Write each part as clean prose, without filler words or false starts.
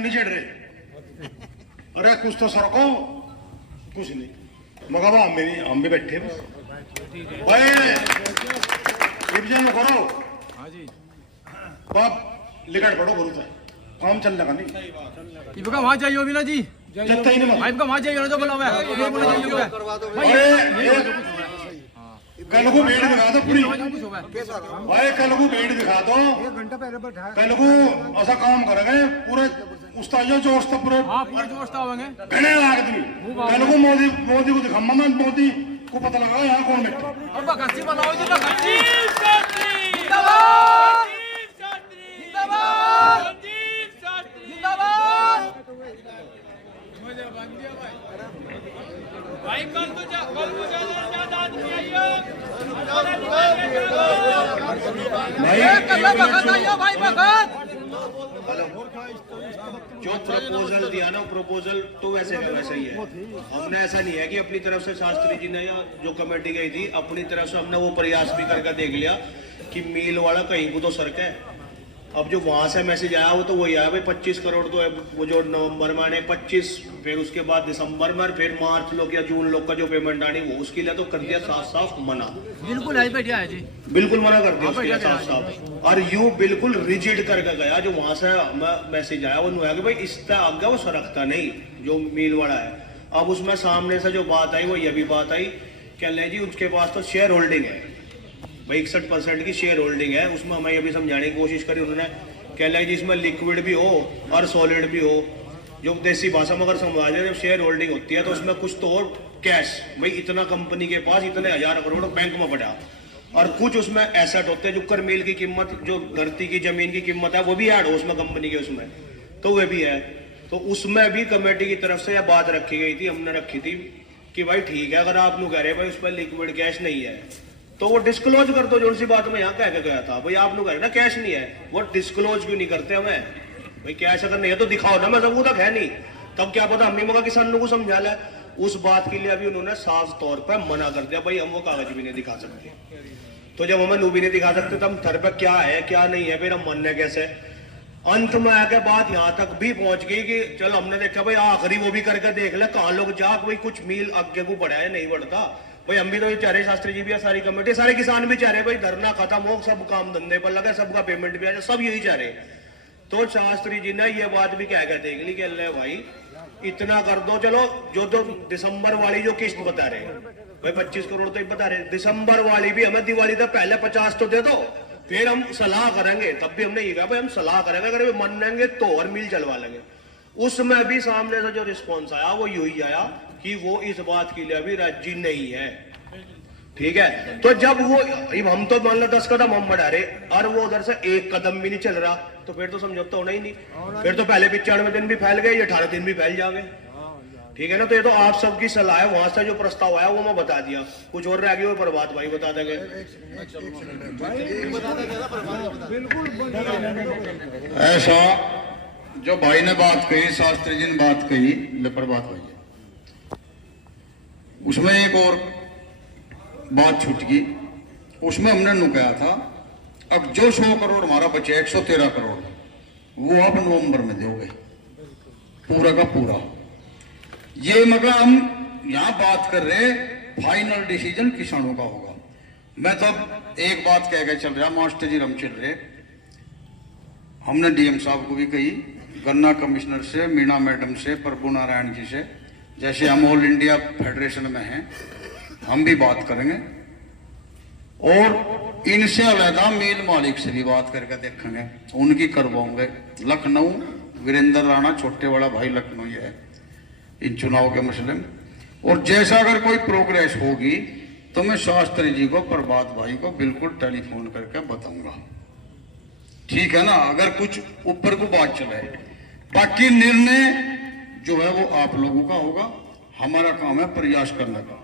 नहीं चढ़ रहे। अरे कुछ तो सरको, कुछ नहीं मगा हम भी बैठे बस भाई करो बाप लिखट पड़ो गुरु से काम चल लगा नहीं इबका वहां चाहिए होगी ना जी जब तक नहीं भाई का वहां चाहिए ना जो बोला हुआ है कल को बेट दिखा दो पूरी भाई कल को बेट दिखा दो कल को ऐसा काम करेंगे पूरे उस्ताद जोश तो पूरे पूरे जोश तो होंगे घने आदमी कल को मोदी को दिखा मैं मोदी को पता लगा यहाँ कौन बैठा अब बकसी बनाओ जी बकसी जिंदाबाद जिंदाबाद जिंदाबाद भाई कल तो ज्यादा आदमी आइयो भाई कल बखत आइयो भाई बखत जो प्रपोजल दिया ना प्रपोजल तो वैसे का वैसा ही है। हमने ऐसा नहीं है कि अपनी तरफ से शास्त्री जी ने या जो कमेटी गई थी अपनी तरफ से हमने वो प्रयास भी करके देख लिया कि मील वाला कहीं को तो सड़क है। अब जो वहां से मैसेज आया वो तो वही आया भाई 25 करोड़ तो है वो जो नवंबर में आने 25 फिर उसके बाद दिसंबर में फिर मार्च लोग या जून लोग का जो पेमेंट आनी वो उसके लिए तो कर दिया साफ साफ मना। बिल्कुल है बढ़िया है जी बिल्कुल मना कर दिया उसके साफ साफ और यूं बिल्कुल रिजिड करके गया जो वहां से मैसेज आया वो नुआ कि भाई इससे आगे वो सरकता नहीं जो मील वाला है। अब उसमें सामने से जो बात आई वो ये भी बात आई क्या ले जी उसके पास तो शेयर होल्डिंग है भाई 61% की शेयर होल्डिंग है। उसमें हमें ये भी समझाने की कोशिश करी उन्होंने कह लिया जी इसमें लिक्विड भी हो और सॉलिड भी हो। जो देसी भाषा में अगर समझा जाए जब शेयर होल्डिंग होती है तो उसमें कुछ तो और कैश भाई इतना कंपनी के पास इतने 1000 करोड़ बैंक में पड़ा और कुछ उसमें एसेट होते हैं जो कर मिल की कीमत जो धरती की जमीन की कीमत है वो भी ऐड हो उसमें कंपनी के उसमें तो वे भी है। तो उसमें भी कमेटी की तरफ से यह बात रखी गई थी हमने रखी थी कि भाई ठीक है अगर आप लोग कह रहे भाई उस पर लिक्विड कैश नहीं है तो वो डिस्क्लोज कर दो। जो सी बात में यहाँ कह के गया था भाई आप लोग कह रहे ना कैश नहीं है वो डिस्क्लोज क्यों नहीं करते हमें भाई कैश अगर नहीं है तो दिखाओ ना मैं सबूत है नहीं तब क्या पता अम्मी मगा किसानों को समझा ला। उस बात के लिए अभी उन्होंने साफ तौर पर मना कर दिया भाई हम वो कागज भी नहीं दिखा सकते। तो जब हमें नू भी नहीं दिखा सकते तो हम थर पे क्या है क्या नहीं है फिर हम मानने कैसे। अंत में आके बात यहाँ तक भी पहुंच गई कि चलो हमने देखा भाई आखिरी वो भी करके देख ले कहाँ लोग जा भाई कुछ मील आगे को बढ़ा है नहीं बढ़ता भाई हम भी तो ये चाह रहे शास्त्री जी भी है सारी कमेटी सारे किसान भी चाह रहे भाई धरना खत्म हो सब काम धंधे पर लगे सबका पेमेंट भी आ जाए सब यही चाह रहे। तो शास्त्री जी ने ये बात भी कह देख ली कि अल्लाह भाई इतना कर दो चलो जो तो दिसंबर वाली जो किस्त बता रहे भाई 25 करोड़ तो बता रहे दिसंबर वाली भी हमें दिवाली तक पहले 50 तो दे दो फिर हम सलाह करेंगे। तब भी हमने ये कहा भाई हम सलाह करेंगे अगर मान लेंगे तो और मिल चलवा लेंगे। उसमें भी सामने से जो रिस्पॉन्स आया वो यही आया कि वो इस बात के लिए अभी राजी नहीं है। ठीक है तो जब वो हम तो मान लो 10 कदम हम बढ़ा रहे और वो उधर से एक कदम भी नहीं चल रहा तो फिर तो समझौता होना ही नहीं। फिर तो पहले 95 दिन भी फैल गए 18 दिन भी फैल जाओगे। ठीक है ना। तो ये तो आप सबकी सलाह है वहां से जो प्रस्ताव आया वो मैं बता दिया कुछ और रह गया पर बात भाई बता देंगे। ऐसा जो भाई ने बात कही शास्त्री जी ने बात कही लेपर बात हुई उसमें एक और बात छूट गई। उसमें हमने नु कहा था अब जो 100 करोड़ हमारा बचे 113 करोड़ वो आप नवंबर में दोगे पूरा का पूरा। ये मगर हम यहाँ बात कर रहे फाइनल डिसीजन किसानों का होगा। मैं तो एक बात कह के चल रहा मास्टर जी हम चल रहे हमने डीएम साहब को भी कही गन्ना कमिश्नर से मीना मैडम से प्रभु नारायण जी से जैसे हम ऑल इंडिया फेडरेशन में हैं हम भी बात करेंगे और इनसे अलहदा मील मालिक से भी बात करके देखेंगे उनकी करवाऊंगे। लखनऊ वीरेंद्र राणा छोटे वाला भाई लखनऊ है इन चुनाव के मसले में और जैसा अगर कोई प्रोग्रेस होगी तो मैं शास्त्री जी को प्रभात भाई को बिल्कुल टेलीफोन करके बताऊंगा। ठीक है ना। अगर कुछ ऊपर को बात चले बाकी निर्णय जो है वो आप लोगों का होगा हमारा काम है प्रयास करने का।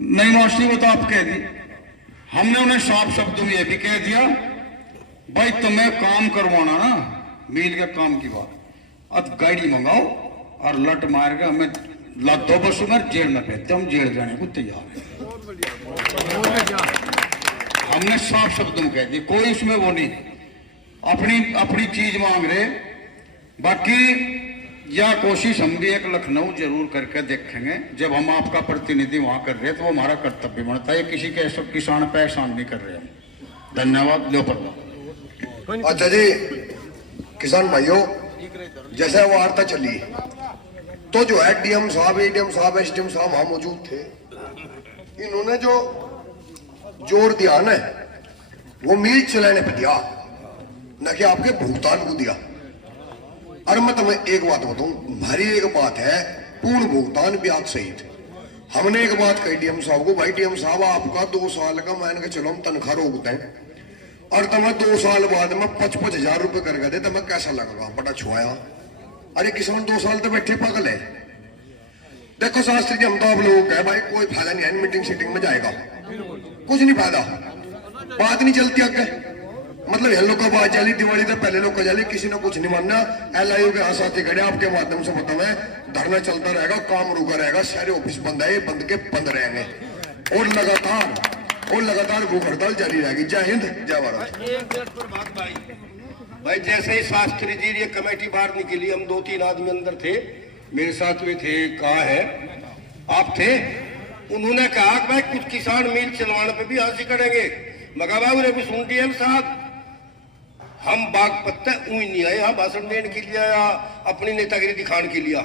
नहीं मास्टरी वो तो आप कह दी हमने उन्हें साफ शब्दों में ये भी कह दिया भाई तुम्हें काम करवाना ना मील के काम की बात अब गाड़ी मंगाओ और लट मार के हमें लादो बस में जेल में भेजते हम जेल जाने को तैयार है। हमने साफ शब्दों में कह दिया कोई उसमें वो नहीं अपनी अपनी चीज मांग रहे बाकी यह कोशिश हम भी एक लखनऊ जरूर करके देखेंगे। जब हम आपका प्रतिनिधि वहां कर रहे हैं तो वो हमारा कर्तव्य बनता है, किसी के किसान पे एहसान नहीं कर रहे हम। धन्यवाद। लो पर अच्छा जी, किसान भाइयों, जैसे वार्ता चली तो जो है डीएम साहब, एडीएम साहब, एसडीएम साहब वहां मौजूद थे। इन्होंने जो जोर दिया ना वो मील चलाने पे दिया, न कि आपके भुगतान को दिया। और मैं तुम्हें एक बात बताऊं, हमारी एक बात है पूर्ण भुगतान ब्याज सहित। हमने एक बात कही डीएम साहब को, भाई डीएम साहब आपका 2 साल का मान के चलो हम तनख्वाह रोकते हैं और तुम्हें 2 साल बाद में 55,000 रुपए करके दे, तुम्हें कैसा लगेगा? बड़ा छुआया। अरे किसान 2 साल तो बैठे पागल है। देखो शास्त्री जी, हम तो आप लोगों का भाई कोई फायदा नहीं है, मीटिंग सीटिंग में जाएगा कुछ नहीं फायदा, बात नहीं चलती आगे। मतलब ये लोग का बात चली, दिवाली तो पहले लोग का चली, किसी ने कुछ नहीं मानना। एलआईयू के साथी खड़े, आपके माध्यम से बताओ, धरना चलता रहेगा, काम रुका रहेगा, सारे ऑफिस बंद है, बंद के बंद रहेंगे और लगातार भूख हड़ताल जारी रहेगी। जय हिंद, जय भारत। भाई जैसे ही शास्त्री जी ये कमेटी बाहर निकली, हम 2-3 आदमी अंदर थे, मेरे साथ में थे, कहा है आप थे, उन्होंने कहा कि भाई कुछ किसान मिल चलवाने पे भी हासिल करेंगे। मगर भाई भी सुन डीएम साहब, हम बागपत ऊई नहीं आए, हम भाषण देने के लिए या अपनी नेतागिरी दिखाने के लिए।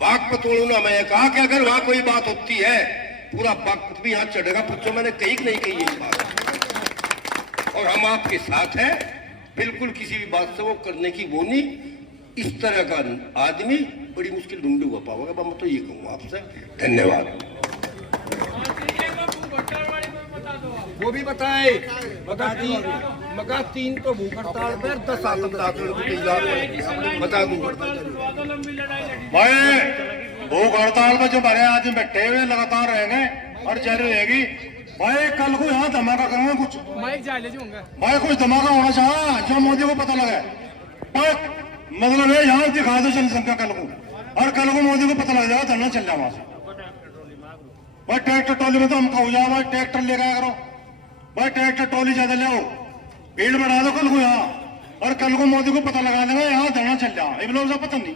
बागपत उन्होंने मैं कहा कि अगर वहां कोई बात होती है पूरा बागपत भी यहाँ चढ़ेगा। पूछो मैंने कही कि नहीं कही ये बात, और हम आपके साथ हैं बिल्कुल, किसी भी बात से वो करने की वो नहीं। इस तरह का आदमी बड़ी मुश्किल ढूंढ हुआ पाओगे। मैं तो ये कहूँगा आपसे, धन्यवाद। वो भी बताए, मगर 3 तो भूख हड़ताल पर 10 बता दूं। भाई भूख हड़ताल में जो हमारे आदमी बैठे हुए लगातार रहेंगे और जारी रहेगी। भाई कल को यहाँ धमाका करेंगे कुछ, भाई कुछ धमाका होना चाहिए जो मोदी को पता लगे। भाई मतलब है यहाँ दिखा दो जनसंख्या कल को, और कल को मोदी को पता लग जाएगा, धरना चल जाए वहां से। भाई ट्रैक्टर ट्रॉली में तो हम खाऊ जाओ, भाई ट्रैक्टर ले गया करो, भाई ट्रैक्टर ट्रॉली ज्यादा ले आओ, भीड़ बढ़ा दो कल को यहाँ, और कल को मोदी को पता लगा देगा यहाँ धरना चल जाए। इन लोग पता नहीं।